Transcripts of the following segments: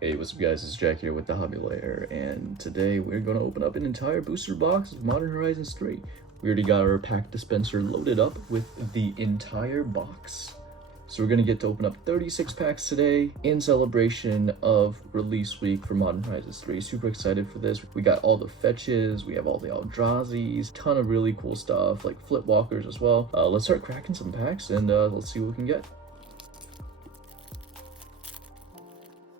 Hey, what's up guys, it's Jack here with the Hobby Layer, and today we're going to open up an entire booster box of Modern Horizons 3. We already got our pack dispenser loaded up with the entire box. So we're going to get to open up 36 packs today in celebration of release week for Modern Horizons 3. Super excited for this. We got all the fetches, we have all the Eldrazi's, ton of really cool stuff like flip walkers as well. Let's start cracking some packs and let's see what we can get.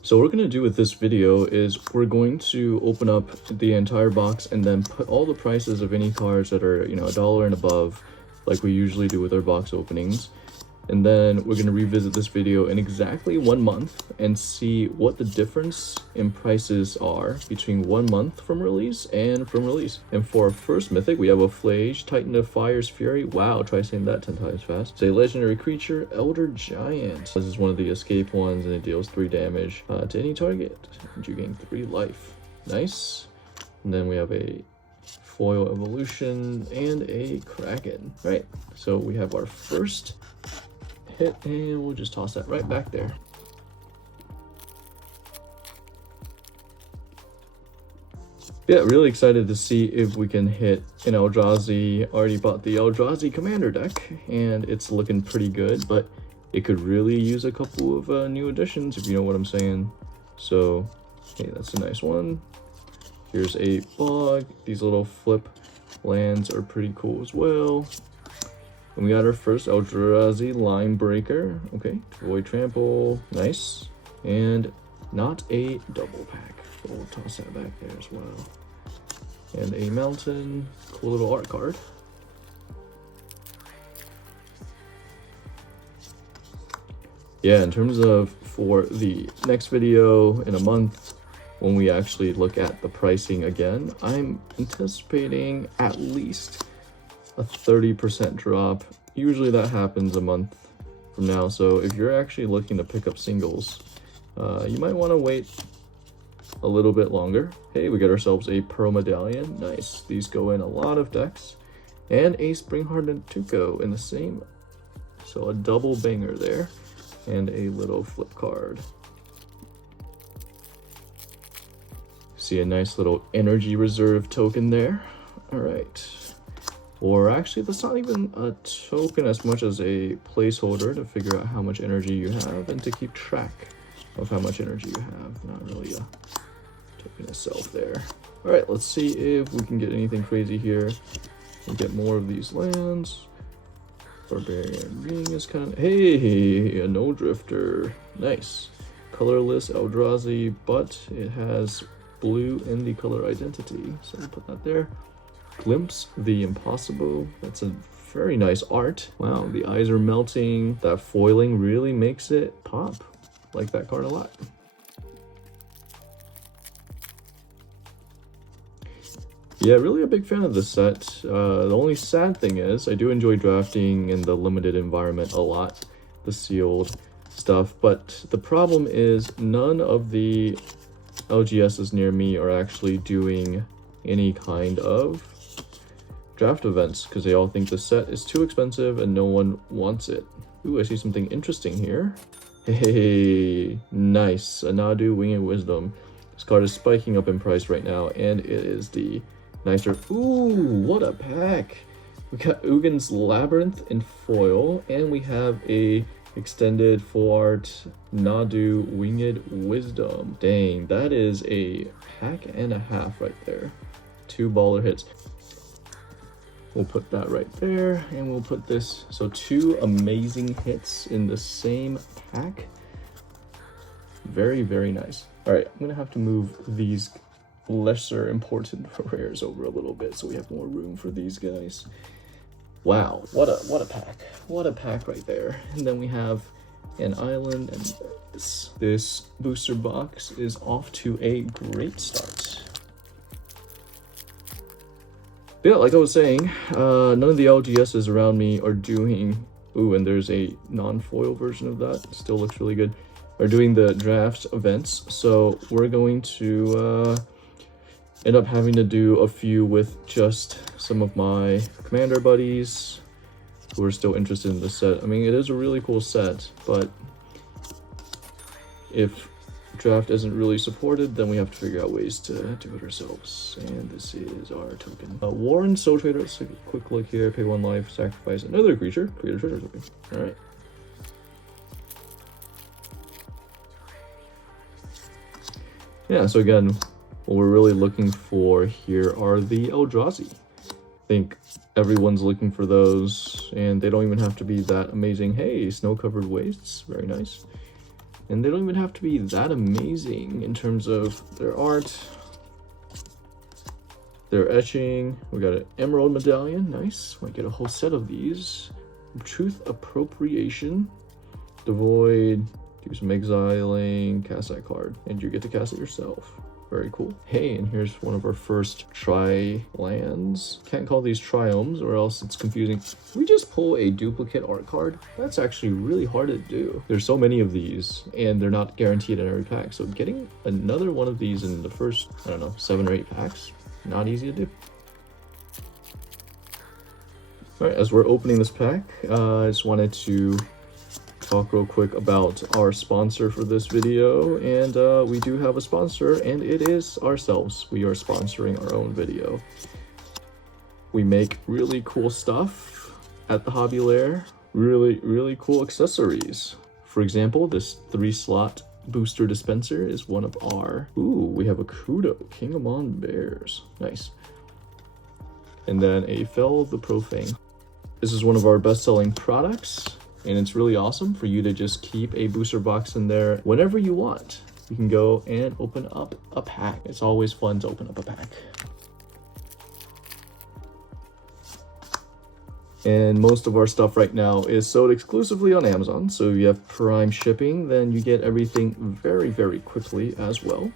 So what we're going to do with this video is we're going to open up the entire box and then put all the prices of any cards that are, $1 and above, like we usually do with our box openings. And then we're going to revisit this video in exactly 1 month and see what the difference in prices are between 1 month from release and from release. And for our first mythic, we have a Flage, Titan of Fire's Fury. Wow, try saying that 10 times fast. It's a legendary creature, Elder Giant. This is one of the escape ones and it deals 3 damage to any target. And you gain 3 life. Nice. And then we have a Foil Evolution and a Kraken. All right, so we have our first hit, and we'll just toss that right back there. Yeah, really excited to see if we can hit an Eldrazi. Already bought the Eldrazi Commander deck, and it's looking pretty good, but it could really use a couple of new additions, if you know what I'm saying. So, hey, that's a nice one. Here's a Bog. These little flip lands are pretty cool as well. And we got our first Eldrazi Line Breaker. Okay, Void Trample, nice. And not a double pack. We'll toss that back there as well. And a Mountain, cool little art card. Yeah, in terms of for the next video in a month, when we actually look at the pricing again, I'm anticipating at least a 30% drop. Usually that happens a month from now, so if you're actually looking to pick up singles, you might want to wait a little bit longer. Hey, we got ourselves a Pearl Medallion. Nice. These go in a lot of decks. And a Spring Hardened Tuco in the same. So a double banger there. And a little flip card. See a nice little energy reserve token there. All right. Or actually, that's not even a token as much as a placeholder to figure out how much energy you have and to keep track of how much energy you have. Not really a token itself there. All right, let's see if we can get anything crazy here and get more of these lands. Barbarian Ring is kind of... Hey, a No Drifter. Nice. Colorless Eldrazi, but it has blue in the color identity. So we'll put that there. Glimpse the Impossible. That's a very nice art. Wow, the eyes are melting. That foiling really makes it pop. Like that card a lot. Yeah, really a big fan of this set. The only sad thing is I do enjoy drafting in the limited environment a lot, the sealed stuff, but the problem is none of the LGSs near me are actually doing any kind of draft events because they all think the set is too expensive and no one wants it. Ooh, I see something interesting here. Hey, nice. Anadu Winged Wisdom. This card is spiking up in price right now, and it is the nicer... Ooh, what a pack! We got Ugin's Labyrinth in foil, and we have a extended full art Nadu Winged Wisdom. Dang, that is a pack and a half right there. 2 baller hits. We'll put that right there, and we'll put this. So 2 amazing hits in the same pack. Very, very nice. All right, I'm gonna have to move these lesser important rares over a little bit so we have more room for these guys. Wow, what a pack. What a pack right there. And then we have an island, and this booster box is off to a great start. But yeah, like I was saying, none of the LGSs around me are doing... Ooh, and there's a non-foil version of that. Still looks really good. Are doing the draft events. So we're going to end up having to do a few with just some of my commander buddies who are still interested in the set. I mean, it is a really cool set, but if draft isn't really supported, then we have to figure out ways to do it ourselves. And this is our token. Warren Soul Trader, let's take a quick look here. Pay 1 life, sacrifice another creature, create a treasure token. All right. Yeah, so again, what we're really looking for here are the Eldrazi. I think everyone's looking for those, and they don't even have to be that amazing. Hey, snow-covered wastes, very nice. And they don't even have to be that amazing in terms of their art, their etching. We got an Emerald Medallion, nice. Might get a whole set of these. Truth Appropriation, Devoid, do some exiling, cast that card, and you get to cast it yourself. Very cool. Hey, and here's one of our first tri-lands. Can't call these triomes or else it's confusing. We just pull a duplicate art card. That's actually really hard to do. There's so many of these and they're not guaranteed in every pack. So getting another one of these in the first, I don't know, 7 or 8 packs, not easy to do. All right, as we're opening this pack, I just wanted to talk real quick about our sponsor for this video, and we do have a sponsor, and it is ourselves. We are sponsoring our own video. We make really cool stuff at the Hobby Lair, really cool accessories. For example, this 3-slot booster dispenser is one of our, ooh, we have a Kudo, King Amon Bears, nice. And then a Fell the Profane. This is one of our best-selling products, and it's really awesome for you to just keep a booster box in there whenever you want. You can go and open up a pack. It's always fun to open up a pack. And most of our stuff right now is sold exclusively on Amazon. So if you have Prime shipping, then you get everything very quickly as well,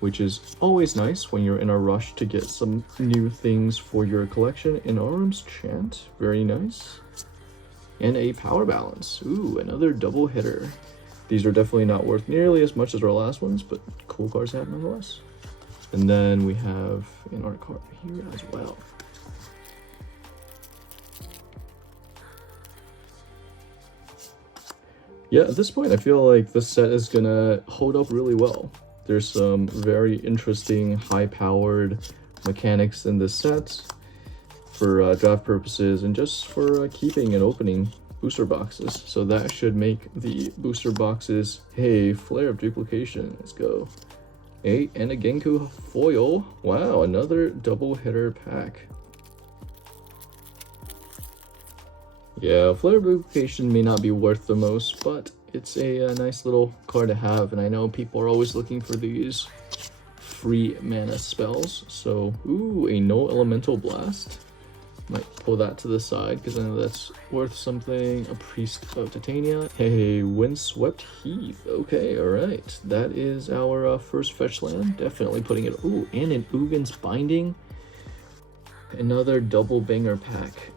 which is always nice when you're in a rush to get some new things for your collection. In Arm's Chant, very nice. And a Power Balance, ooh, another double hitter. These are definitely not worth nearly as much as our last ones, but cool cards to have nonetheless. And then we have an art card here as well. Yeah, at this point I feel like this set is gonna hold up really well. There's some very interesting high-powered mechanics in this set for draft purposes and just for keeping and opening booster boxes. So that should make the booster boxes, hey, Flare of Duplication, let's go. Hey, and a Genku foil. Wow, another double hitter pack. Yeah, Flare of Duplication may not be worth the most, but it's a nice little card to have, and I know people are always looking for these free mana spells. So, ooh, a No Elemental Blast. Might pull that to the side because I know that's worth something. A Priest of Titania. Hey, Windswept Heath. Okay, alright. That is our first fetch land. Definitely putting it. Ooh, and an Ugin's Binding. Another double banger pack.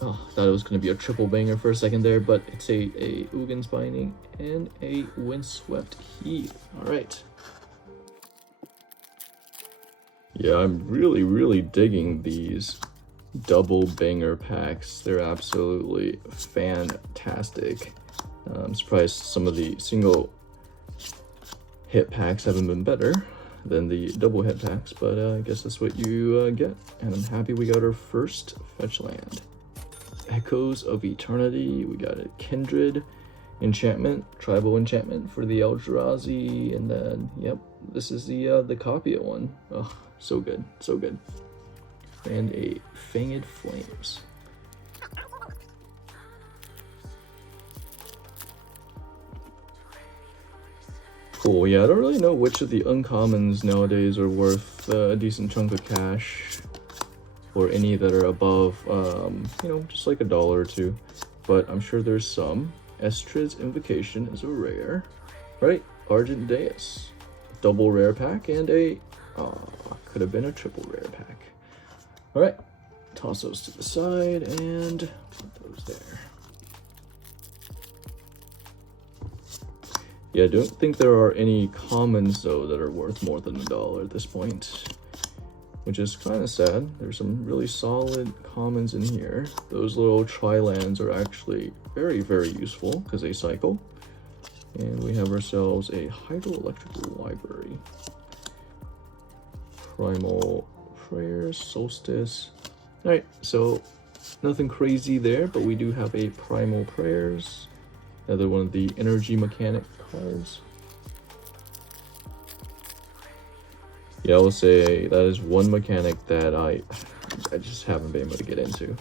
Oh, thought it was going to be a triple banger for a second there, but it's a Ugin's Binding and a Windswept Heath. All right. Yeah, I'm really digging these double banger packs. They're absolutely fantastic. I'm surprised some of the single hit packs haven't been better than the double hit packs, but I guess that's what you get. And I'm happy we got our first fetch land. Echoes of Eternity. We got a Kindred enchantment, tribal enchantment for the Eldrazi, and then yep, this is the copy one. Oh, so good, so good. And a Fanged Flames. Cool. Yeah, I don't really know which of the uncommons nowadays are worth a decent chunk of cash, or any that are above, you know, just like $1 or $2. But I'm sure there's some. Estrid's Invocation is a rare, right? Argent Deus, double rare pack, and a, could have been a triple rare pack. All right, toss those to the side and put those there. Yeah, I don't think there are any commons though that are worth more than $1 at this point, which is kind of sad. There's some really solid commons in here. Those little tri-lands are actually very useful because they cycle. And we have ourselves a hydroelectric library. Primal Prayers, Solstice. Alright, so nothing crazy there, but we do have a Primal Prayers. Another one of the energy mechanic cards. Yeah, I will say that is one mechanic that I just haven't been able to get into.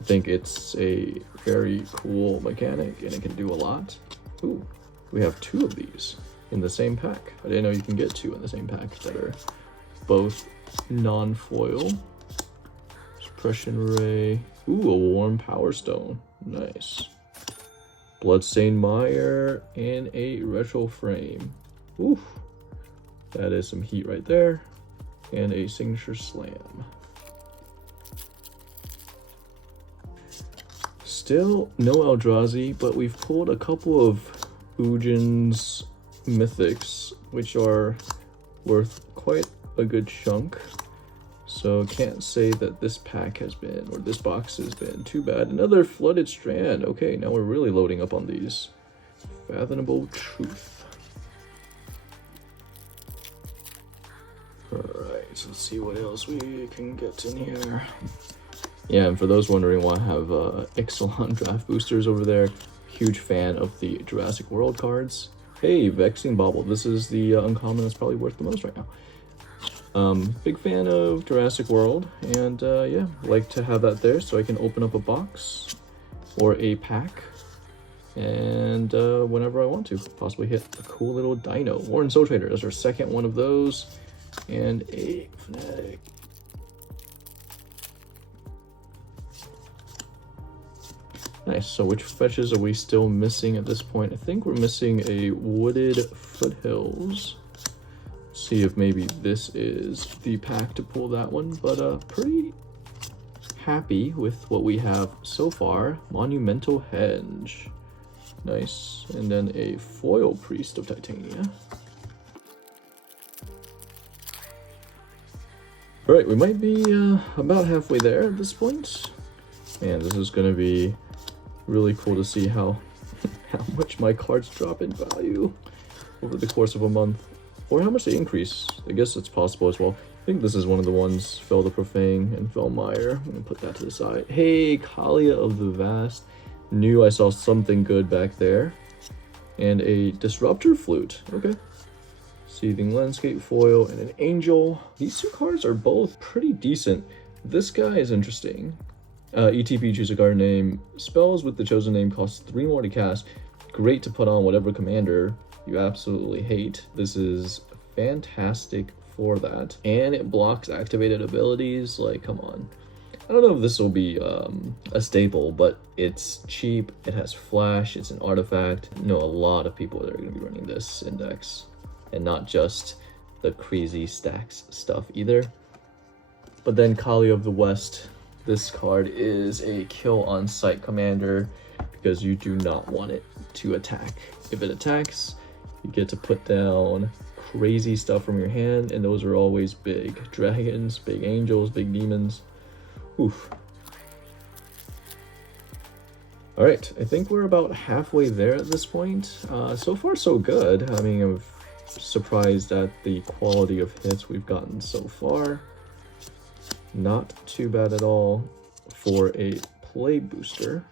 I think it's a very cool mechanic and it can do a lot. Ooh, we have two of these in the same pack. I didn't know you can get two in the same pack that are both non-foil. Suppression Ray. Ooh, a Warm Power Stone. Nice. Bloodstained Mire and a Retro Frame. Ooh, that is some heat right there. And a Signature Slam. Still no Eldrazi, but we've pulled a couple of Ujin's Mythics, which are worth quite a good chunk. So can't say that this pack has been, or this box has been too bad. Another Flooded Strand. Okay, now we're really loading up on these. Fathomable Truth. Alright, so let's see what else we can get in here. Yeah, and for those wondering why I have Ixalan draft boosters over there, huge fan of the Jurassic World cards. Hey, Vexing Bauble. This is the uncommon that's probably worth the most right now. Big fan of Jurassic World, and yeah, like to have that there so I can open up a box or a pack, and whenever I want to, possibly hit a cool little dino. Warren Soul Trader is our second one of those, and a Fnatic. Nice, so which fetches are we still missing at this point? I think we're missing a Wooded Foothills. See if maybe this is the pack to pull that one, but pretty happy with what we have so far. Monumental Henge. Nice, and then a foil Priest of Titania. Alright, we might be about halfway there at this point. Man, this is going to be really cool to see how much my cards drop in value over the course of a month, or how much they increase. I guess it's possible as well. I think this is one of the ones, Fel the Profane and Felmire. I'm gonna put that to the side. Hey, Kalia of the Vast. Knew I saw something good back there. And a Disruptor Flute. Okay. Seething Landscape foil and an Angel. These two cards are both pretty decent. This guy is interesting. ETP, choose a card name. Spells with the chosen name cost 3 more to cast. Great to put on whatever commander you absolutely hate. This is fantastic for that. And it blocks activated abilities. Like, come on. I don't know if this will be a staple, but it's cheap. It has flash. It's an artifact. I know a lot of people that are going to be running this index. And not just the crazy stacks stuff either. But then Kali of the West. This card is a kill on sight commander because you do not want it to attack. If it attacks, you get to put down crazy stuff from your hand, and those are always big dragons, big angels, big demons. Oof. All right, I think we're about halfway there at this point. So far, so good. I mean, I'm surprised at the quality of hits we've gotten so far. Not too bad at all for a play booster.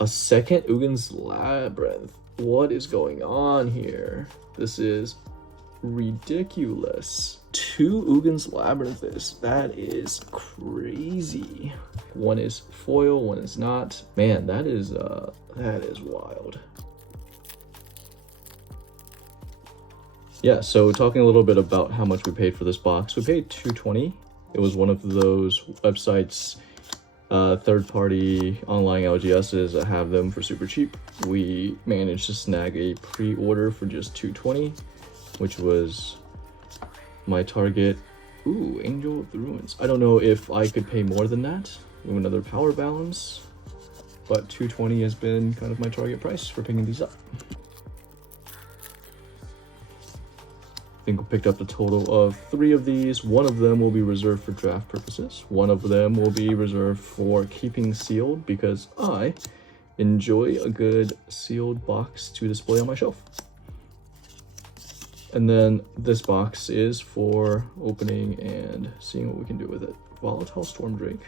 A second Ugin's Labyrinth. What is going on here? This is ridiculous. 2 Ugin's Labyrinths. That is crazy. One is foil, one is not. Man, that is wild. Yeah, so talking a little bit about how much we paid for this box. We paid $220. It was one of those websites, third-party online LGSs that have them for super cheap. We managed to snag a pre-order for just $220, which was my target. Ooh, Angel of the Ruins. I don't know if I could pay more than that with another power balance, but $220 has been kind of my target price for picking these up. I think we picked up a total of 3 of these. One of them will be reserved for draft purposes. One of them will be reserved for keeping sealed because I enjoy a good sealed box to display on my shelf. And then this box is for opening and seeing what we can do with it. Volatile Storm Drake.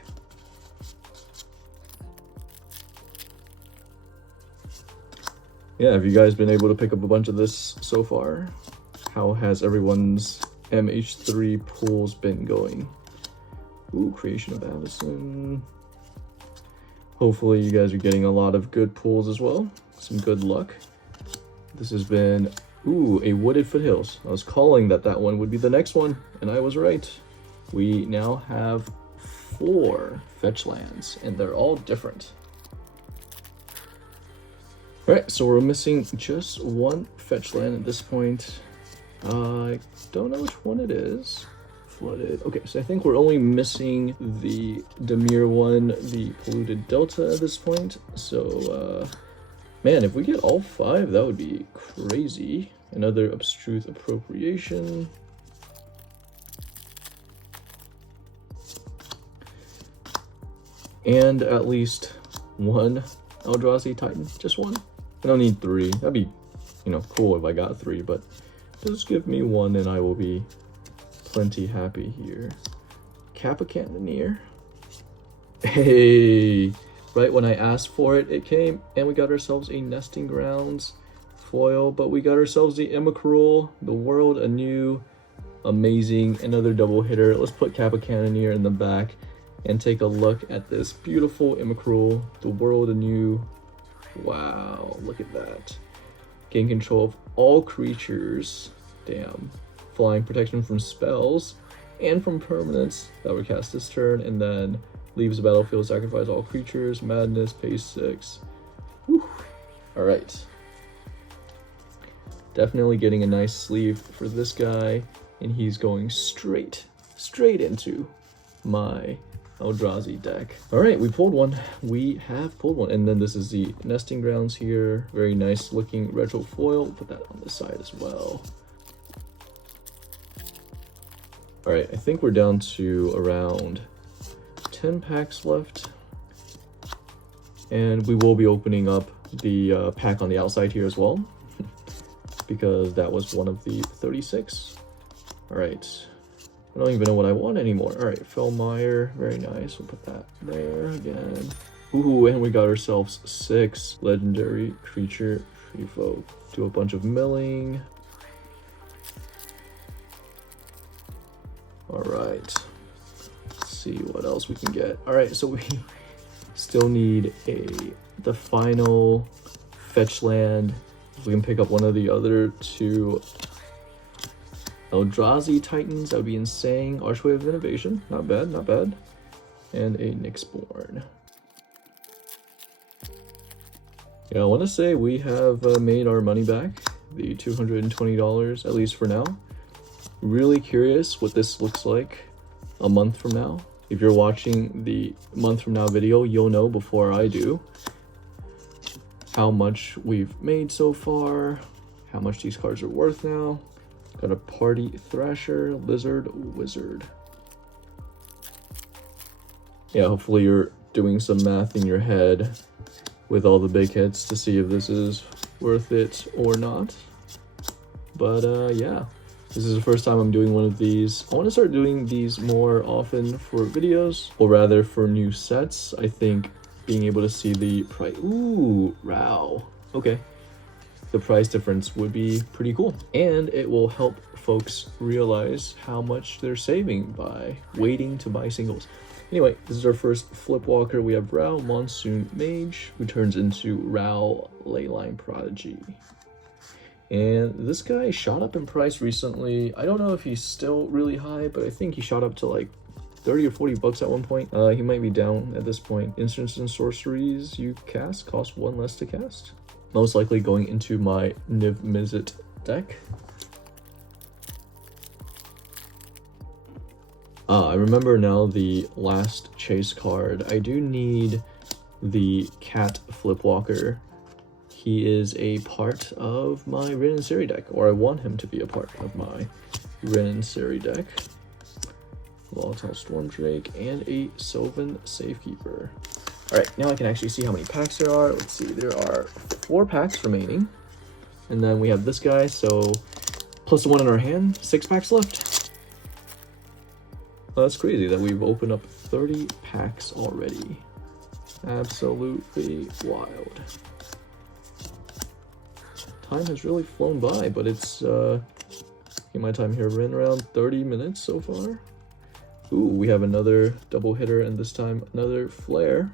Yeah, have you guys been able to pick up a bunch of this so far? How has everyone's MH3 pulls been going? Ooh, Creation of Avison. Hopefully you guys are getting a lot of good pulls as well. Some good luck. This has been, ooh, a Wooded Foothills. I was calling that one would be the next one, and I was right. We now have 4 fetch lands, and they're all different. All right, so we're missing just 1 fetch land at this point. I don't know which one it is. Flooded. Okay, so I think we're only missing the Demir one, the Polluted Delta at this point. So, man, if we get all 5, that would be crazy. Another Abstruse Appropriation. And at least 1 Eldrazi Titan, just 1. I don't need 3. That'd be, you know, cool if I got 3, but just give me 1 and I will be plenty happy here. Kappa Cannoneer. Hey, right when I asked for it, it came, and we got ourselves a Nesting Grounds foil, but we got ourselves the Emrakul, the World Anew. Amazing, another double hitter. Let's put Kappa Cannoneer in the back and take a look at this beautiful Emrakul, the World Anew. Wow, look at that. Gain control of all creatures. Damn. Flying protection from spells and from permanents that were cast this turn, and then leaves the battlefield, sacrifice all creatures. Madness, pace 6. Whew. All right. Definitely getting a nice sleeve for this guy, and he's going straight into my Eldrazi deck. All right, we pulled one. We have pulled one, and then this is the Nesting Grounds here. Very nice looking retro foil. Put that on the side as well. All right, I think we're down to around 10 packs left, and we will be opening up the pack on the outside here as well, because that was one of the 36. All right. I don't even know what I want anymore. All right, Felmire, very nice. We'll put that there again. Ooh, and we got ourselves 6 legendary creature free folk. Do a bunch of milling. All right, let's see what else we can get. All right, so we still need the final fetch land. If we can pick up one of the other 2 Eldrazi Titans, that would be insane. Archway of Innovation, not bad, not bad. And a Nyxborn. Yeah, I want to say we have made our money back, the $220, at least for now. Really curious what this looks like a month from now. If you're watching the month from now video, you'll know before I do how much we've made so far, how much these cards are worth now. Got a Party Thrasher, Lizard, Wizard. Yeah, hopefully you're doing some math in your head with all the big hits to see if this is worth it or not. But yeah, this is the first time I'm doing one of these. I want to start doing these more often for videos, or rather for new sets. I think being able to see the price. Ooh, wow. Okay. The price difference would be pretty cool, and it will help folks realize how much they're saving by waiting to buy singles. Anyway, this is our first Flip Walker. We have Rao Monsoon Mage, who turns into Rao Leyline Prodigy. And this guy shot up in price recently. I don't know if he's still really high, but I think he shot up to like 30 or 40 bucks at one point. He might be down at this point. Instants and sorceries you cast cost 1 less to cast. Most likely going into my Niv Mizzet deck. I remember now the last chase card. I do need the Cat Flipwalker. He is a part of my Rin and Seri deck, or I want him to be a part of my Rin and Seri deck. Volatile Storm Drake and a Sylvan Safekeeper. All right, now I can actually see how many packs there are. Let's see, there are 4 packs remaining. And then we have this guy, so +1 in our hand, 6 packs left. Well, that's crazy that we've opened up 30 packs already. Absolutely wild. Time has really flown by, but it's, get my time here, we're in around 30 minutes so far. Ooh, we have another double hitter, and this time another flare,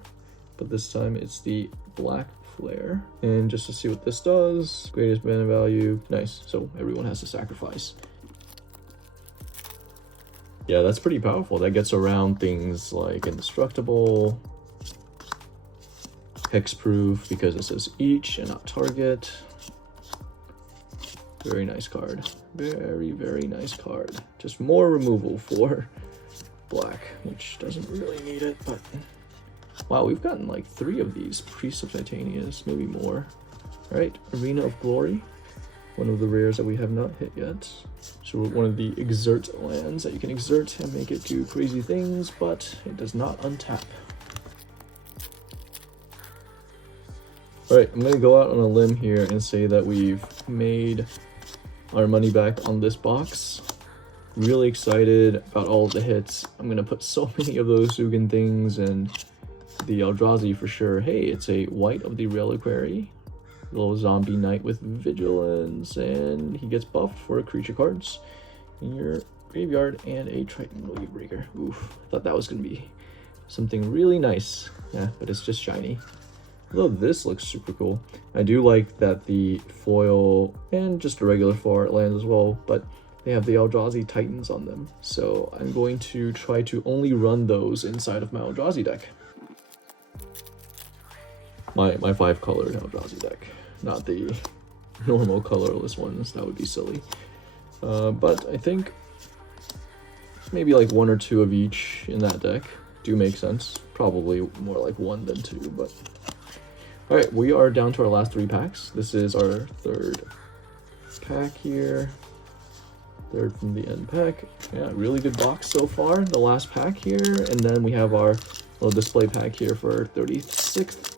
but this time it's the black flare. And just to see what this does, greatest mana value, nice, so everyone has to sacrifice. Yeah, that's pretty powerful. That gets around things like indestructible, hexproof because it says each and not target. Very nice card. Very, very nice card. Just more removal for black, which doesn't really need it, but wow, we've gotten like 3 of these Priest of Titanius, maybe more. All right, Arena of Glory, one of the rares that we have not hit yet. So one of the exert lands that you can exert and make it do crazy things, but it does not untap. All right, I'm gonna go out on a limb here and say that we've made our money back on this box. Really excited about all of the hits. I'm gonna put so many of those Ugin things and the Eldrazi for sure. Hey, it's a White of the Reliquary, little zombie knight with vigilance, and he gets buffed for creature cards in your graveyard and a Triton Wave Breaker. Oof, I thought that was gonna be something really nice. Yeah, but it's just shiny. Although this looks super cool. I do like that the foil and just a regular 4-art lands as well, but they have the Eldrazi Titans on them. So I'm going to try to only run those inside of my Eldrazi deck. My 5-color Eldrazi deck, not the normal colorless ones. That would be silly. But I think maybe like 1 or 2 of each in that deck do make sense. Probably more like 1 than 2, but... All right, we are down to our last 3 packs. This is our 3rd pack here. 3rd from the end pack. Yeah, really good box so far. The last pack here, and then we have our little display pack here for 36th.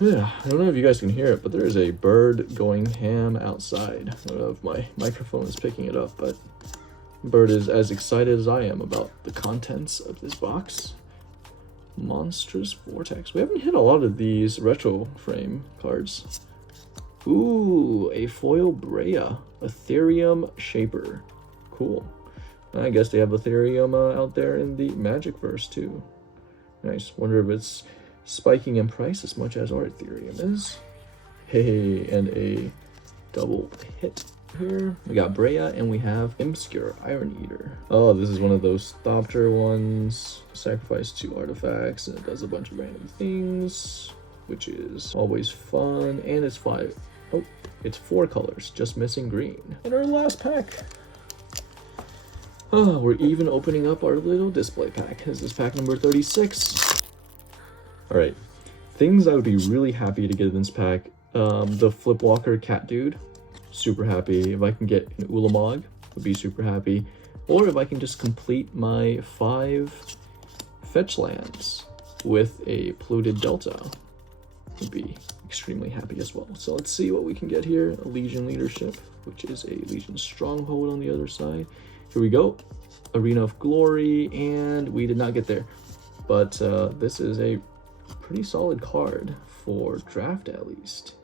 Yeah, I don't know if you guys can hear it, but there is a bird going ham outside. I don't know if my microphone is picking it up, but bird is as excited as I am about the contents of this box. Monstrous Vortex. We haven't hit a lot of these retro frame cards. Ooh, a foil Brea, Ethereum Shaper. Cool. I guess they have Ethereum out there in the Magicverse too. Nice. Wonder if it's spiking in price as much as our Ethereum is. Hey, and a double hit here. We got Brea and we have Imscure Iron Eater. Oh, this is one of those Thopter ones. Sacrifice 2 artifacts and it does a bunch of random things, which is always fun. And it's 5. Oh, it's 4 colors, just missing green. And our last pack. Oh, we're even opening up our little display pack. This is pack number 36. All right, things I would be really happy to get in this pack. The Flipwalker Cat Dude. Super happy. If I can get an Ulamog, would be super happy. Or if I can just complete my 5 fetch lands with a Polluted Delta, would be extremely happy as well. So let's see what we can get here. A Legion Leadership, which is a Legion Stronghold on the other side. Here we go. Arena of Glory, and we did not get there. But this is a pretty solid card for draft at least.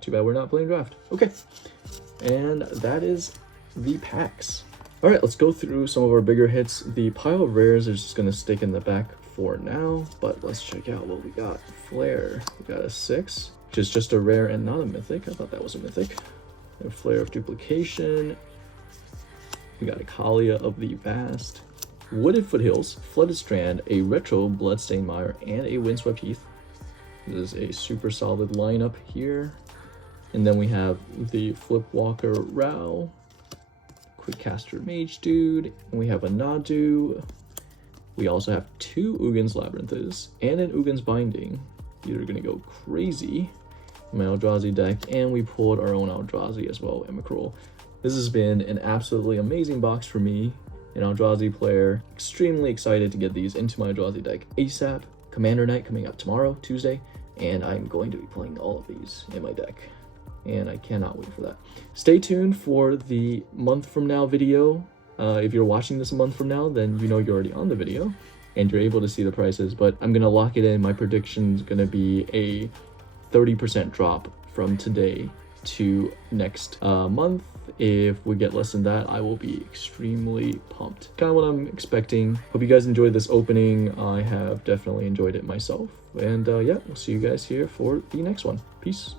Too bad we're not playing draft. Okay, and that is the packs. All right, let's go through some of our bigger hits. The pile of rares is just gonna stick in the back for now, but let's check out what we got. Flare, we got a 6, which is just a rare and not a mythic. I thought that was a mythic. A Flare of Duplication. We got a Kalia of the Vast, Wooded Foothills, Flooded Strand, a Retro Bloodstained Mire, and a Windswept Heath. This is a super solid lineup here. And then we have the Flipwalker Rao, Quick Caster Mage Dude, and we have a Nadu. We also have 2 Ugin's Labyrinths and an Ugin's Binding. These are gonna go crazy in my Eldrazi deck, and we pulled our own Eldrazi as well, Emrakul. This has been an absolutely amazing box for me. an Eldrazi player. Extremely excited to get these into my Eldrazi deck ASAP. Commander Night coming up tomorrow, Tuesday, and I'm going to be playing all of these in my deck. And I cannot wait for that. Stay tuned for the month from now video. If you're watching this a month from now, then you know you're already on the video and you're able to see the prices, but I'm gonna lock it in. My prediction's gonna be a 30% drop from today to next month. If we get less than that, I will be extremely pumped. Kind of what I'm expecting. Hope you guys enjoyed this opening. I have definitely enjoyed it myself. And yeah, we'll see you guys here for the next one. Peace.